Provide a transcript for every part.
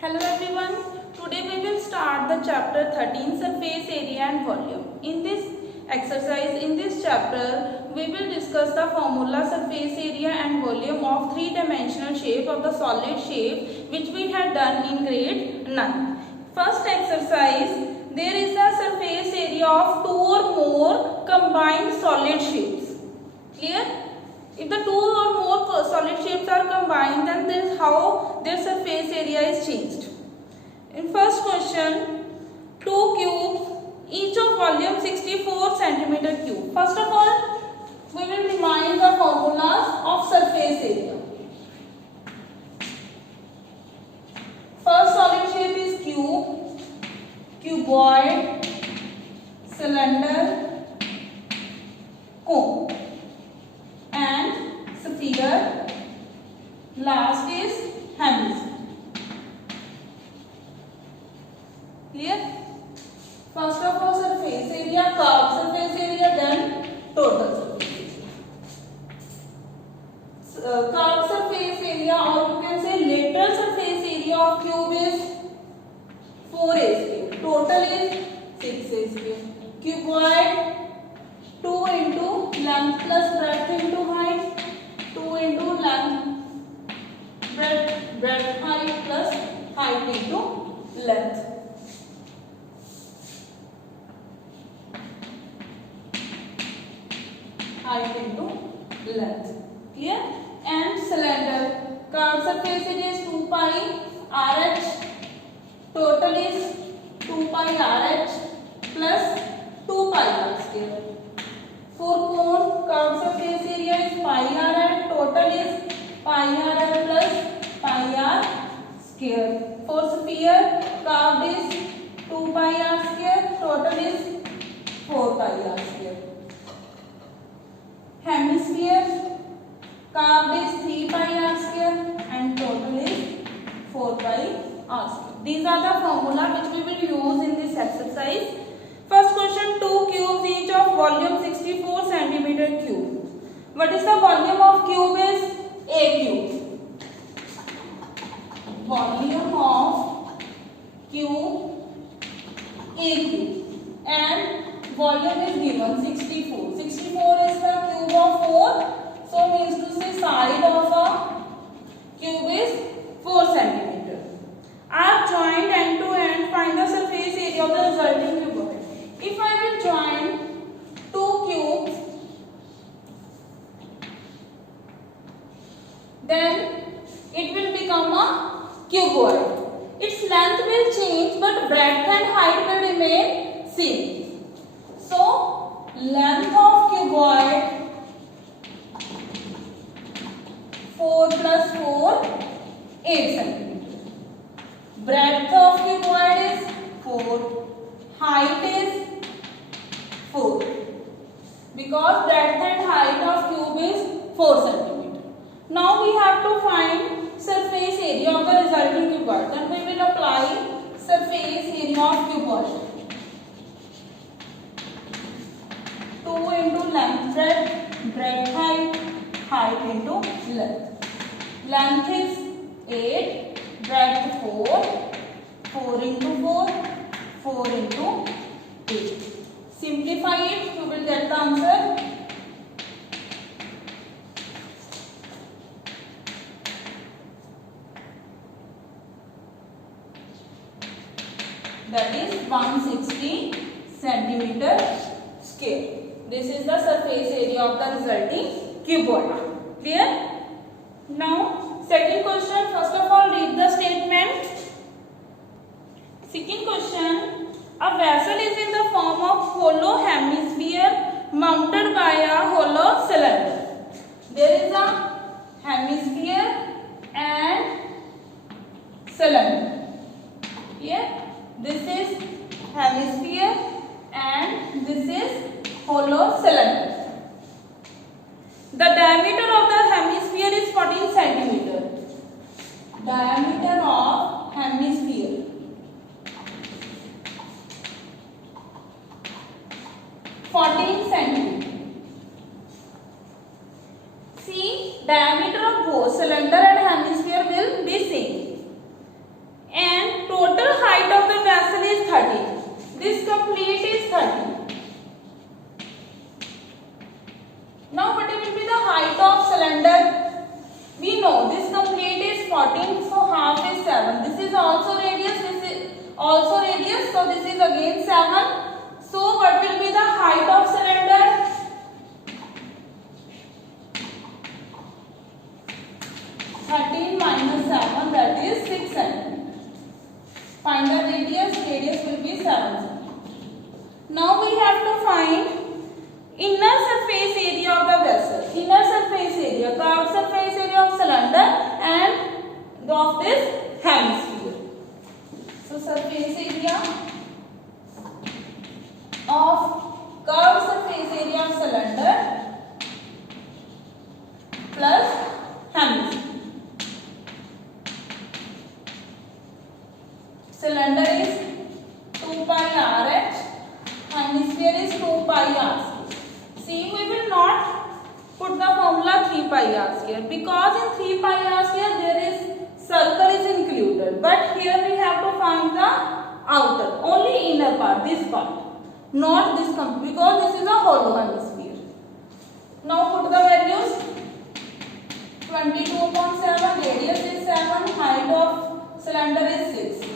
Hello everyone. Today we will start the chapter 13 surface area and volume. In this exercise, in this chapter, we will discuss the formula surface area and volume of three-dimensional shape of the solid shape which we had done in grade 9. First exercise, there is a surface area of two or more combined solid shapes. Clear? If the two or more solid shapes are combined, then this is how their surface area is changed. In first question, two cubes, each of volume 64 centimeter cube. First of all, we will remind the formulas of surface area. First solid shape is cube, cuboid, cylinder, cone, and sphere. Last is hemisphere. Clear? First of all, surface area, curved surface area, then total surface area. Curved surface area, or you can say lateral surface area of cube is 4a square. Total is 6a square. Cuboid, 2 into length plus breadth into height, 2 into length, breadth height plus height into length. Height into length. Clear? And cylinder, curved surface area is 2 pi RH. Total is 2 pi RH plus 2 pi r square. For cone, curved surface area is pi r. Total is pi r plus pi r square. For sphere, curved is 2 pi r square. Total is 4 pi r square. Hemisphere, curved is 3 pi r square and total is 4 pi r square. These are the formula which we will use in this exercise. First question, two cubes each of volume 64 centimeter cube. What is the volume of cube is a cube. Volume of cube a cube and volume is given 64. 64 is the cube of 4. So means to say side of a cube is 4 centimeter. Are joined end to end. Find the surface area of the resulting cuboid. If I will join two cubes, then it will become a cuboid. Its length will change, but breadth and height will remain same. So, length of cuboid 4 plus 4, 8 centimeter. Breadth of cuboid is 4. Height is 4. Because breadth and height of cube is 4 centimeter. Now we have to find surface area of the resulting cuboid. Then we will apply surface area of cuboid. 2 into length breadth height into length. Length is 8, breadth 4, 4 into 4, 4 into 8. Simplify it, you will get the answer. That is 160 centimeter square. This is the surface area of the resulting cuboid. Clear? Now, second question. First of all, read the statement. Second question. A vessel is in the form of hollow hemisphere mounted by a hollow cylinder. There is a hemisphere and cylinder. Here, this is hemisphere and this is hollow cylinder. The diameter of the hemisphere is 14 centimeter. Diameter of hemisphere 14 centimeter. See, diameter of both cylinder and hemisphere will be same. And 14, so half is 7. This is also radius, this is also radius, so this is again 7. So what will be the height of cylinder? 13 minus 7, that is 6 cm. Find the radius, radius will be 7 cm. Now we have to find inner surface area of the vessel, inner surface area, curved surface area of cylinder and of this hemisphere. So surface area of curved surface area of cylinder plus hemisphere. Cylinder is 2 pi RH, hemisphere is 2 pi r square. See, we will not put the formula 3 pi r square because in 3 pi r square there is circle is included, but here we have to find the outer, only inner part, this part, not this complete, because this is a hollow hemisphere. Now put the values. 22/7, radius is 7, height of cylinder is 6.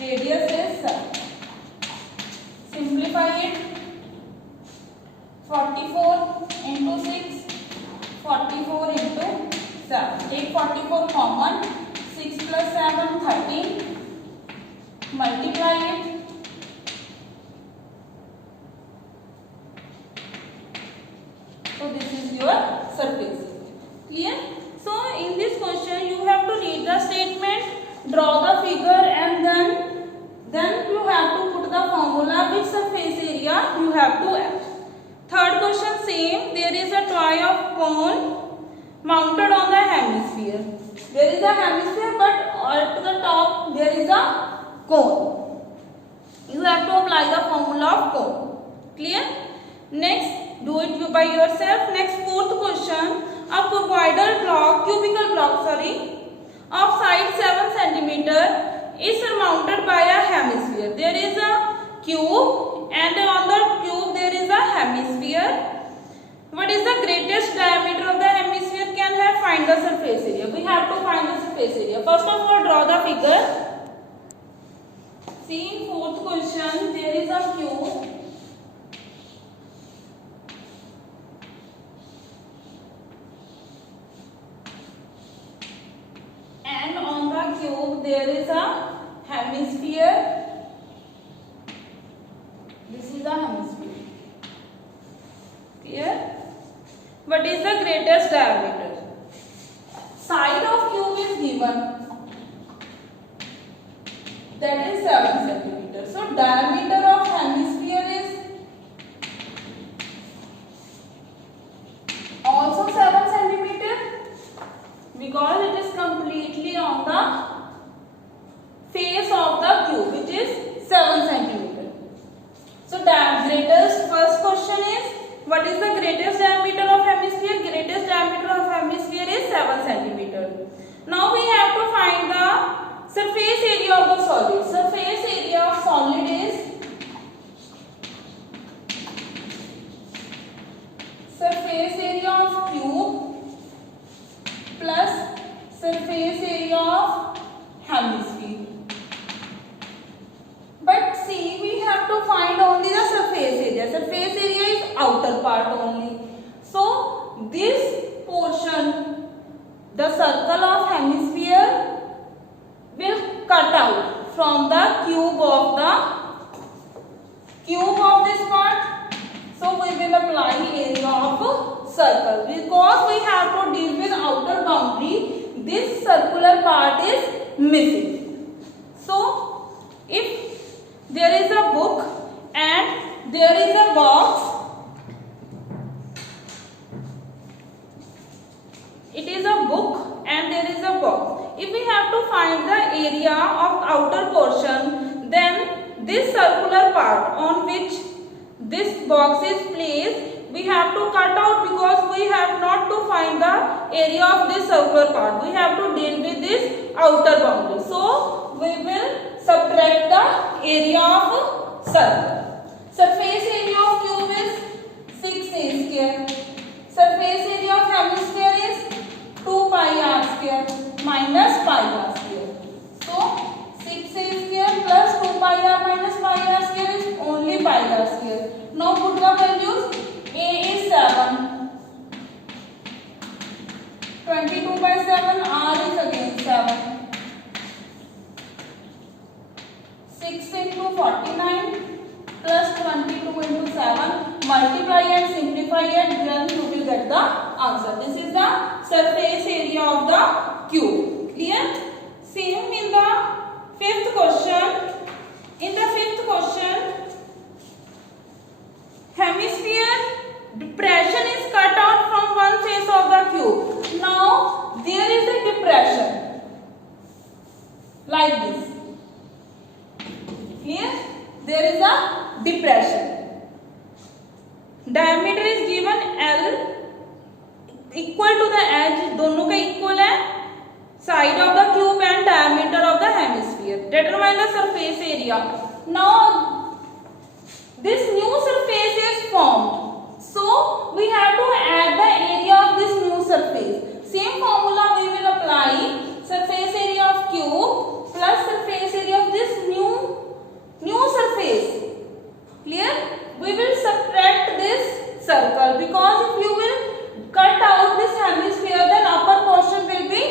Radius is 7. Simplify it. 44 into 6, 44 into 7. Take 44 common. 6 plus 7, 13. Multiply it. So this is your surface. Clear? So in this question you have to read the statement, draw the figure, and then you have to put the formula which surface area you have to add. Third question same. There is a toy of cone mounted on the hemisphere. There is a hemisphere, but at the top there is a cone. You have to apply the formula of cone. Clear? Next, do it by yourself. Next, fourth question. A cuboidal block, cubical block, of size 7 cm is surmounted by a hemisphere. There is a cube and on the cube there is a hemisphere. What is the greatest diameter of the hemisphere? Can have? Find the surface area. We have to find the surface area. First of all, draw the figure. See, in fourth question there is a cube. And on the cube there is a hemisphere. This is a hemisphere. Clear? What is the greatest diameter? Side of cube is given. That is 7 cm. So diameter of hemisphere is also 7 cm. Because it is completely on the face of the cube, which is 7 cm. So the greatest, first question is, what is the greatest diameter of hemisphere? Greatest diameter of hemisphere is 7 cm. Now we have to find the surface area of the solid. Surface area of solid is surface area of cube plus surface area of hemisphere. But see, we have to find only the surface area. Surface area is outer part only. So this portion, the circle of hemisphere, will cut out from the cube of this part. So we will apply area of circle. Because we have to deal with outer boundary, this circular part is missing. So if there is a book and there is a box, it is a book and there is a box. If we have to find the area of outer portion, then this circular part on which this box is placed, we have to cut out because we have not to find the area of this circular part. We have to deal with this outer boundary. So we will subtract the area of circle. Surface area of cube is 6 a square. Surface area of hemisphere is 2 pi r square minus pi r square. So 6a square plus 2 pi r minus pi r square is only pi r square. Now put the values. A is 7. 22 by 7, r is again 7. 6 into 49 plus 22 into 7. Multiply and simplify and then you will get the answer. This is the surface area of the cube. Clear? Same in the fifth question. In the fifth question, hemisphere depression is cut out from one face of the cube. Now there is a depression like this. Clear? There is a depression. Diameter is given L equal to the edge. दोनों का equal है. Side of the cube and diameter of the hemisphere. Determine the surface area. Now this new surface is formed. So we have to add the area of this new surface. Same formula we will apply. Surface area of cube plus surface area of this new surface. Clear? We will subtract this circle because if you will cut out this hemisphere, then upper portion will be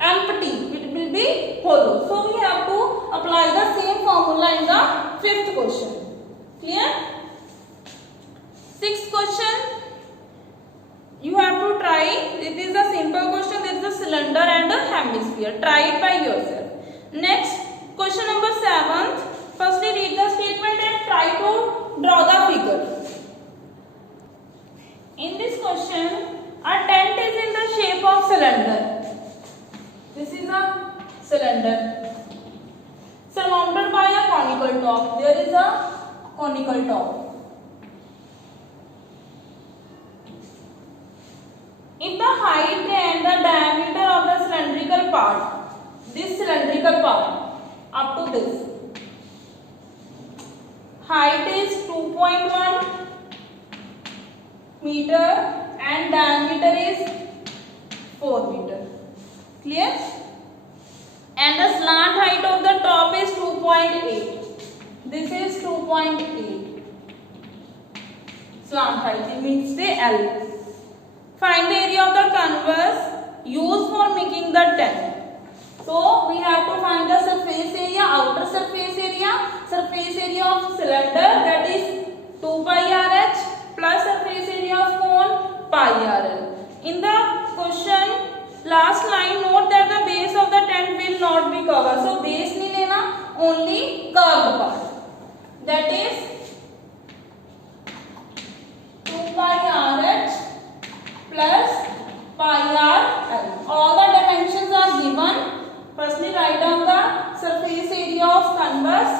empty. It will be hollow. So we have to apply the same formula in the fifth question. Clear? Sixth question. You have to try. It is a simple question. There is a cylinder and a hemisphere. Try it by yourself. Next, question number 7. Firstly, read the statement and try to draw the figure. In this question, a tent is in the shape of cylinder. This is a cylinder surrounded by a conical top. There is a conical top. If the height and the diameter of the cylindrical part, this cylindrical part up to this, height is 2.1 meter and diameter is 4 meter. Clear? And the slant height of the top is 2.8. This is 2.8. Slant height, it means the L. Find the area of the canvas used for making the tent. So we have to find the surface area, outer surface area of cylinder, that is 2 pi rh plus surface area of cone pi rl. In the question last line, note that the base of the tent will not be covered. So base nahi lena, only curved part. That is 2 pi rh plus pi rl. All the dimensions are given. Firstly, write down the surface area of canvas.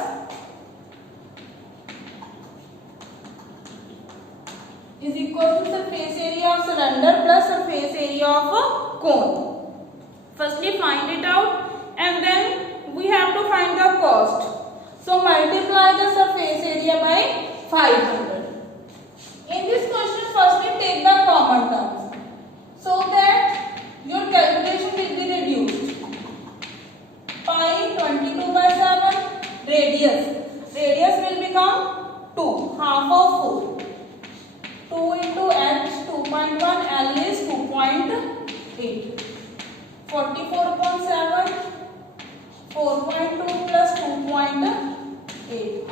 Is equal to surface area of cylinder plus surface area of a cone. Firstly, find it out and then we have to find the cost. So multiply the surface area by 500. In this question, firstly take the common terms so that your calculation will be reduced. Pi 22 by 7, radius will become 2, half of 4. 2 into h 2.1, L is 2.8. 44.7, 4.2 plus 2.8.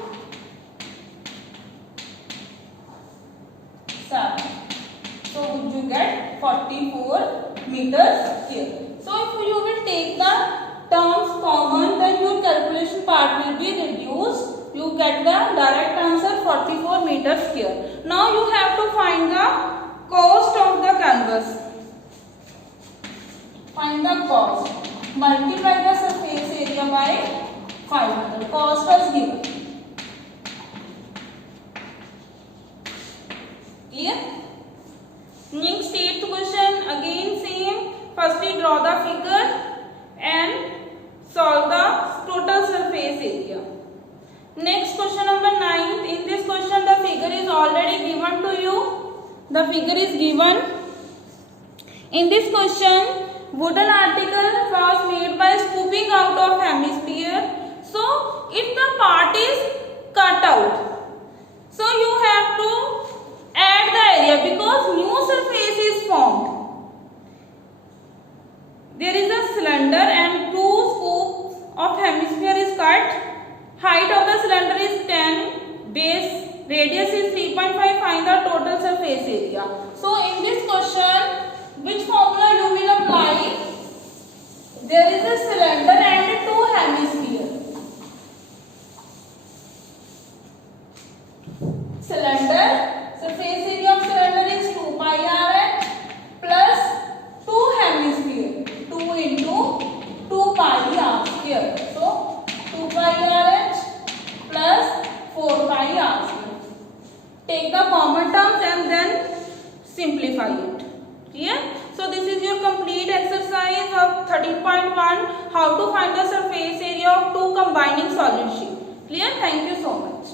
7. So you get 44 meters here. So if you will take the terms common, then your calculation part will be reduced. You get the direct answer 44 meters here. Now you have to find the cost of the canvas. Find the cost. Multiply the surface area by 500. Cost was given. Clear? Next 8th question, again same. Firstly draw the figure and solve the total surface area. Next question number 9th. In this question the figure is already given to you. The figure is given. In this question wooden article was made by scooping out of hemisphere. So if the part is cut out, so you have to add the area because new surface is formed. There is a cylinder and two scoops of hemisphere is cut. Height of the cylinder is 10, base radius is 3.5. Find the total surface area. So in this question, which formula you will apply? There is a cylinder and two hemisphere. Cylinder, surface area of cylinder is 2 pi r plus 2 hemisphere. 2 into 2 pi r square. So 2 pi r plus 4 pi r square. Take the common terms and then simplify it. Clear? So this is your complete exercise of 13.1. How to find the surface area of two combining solid sheet. Clear? Thank you so much.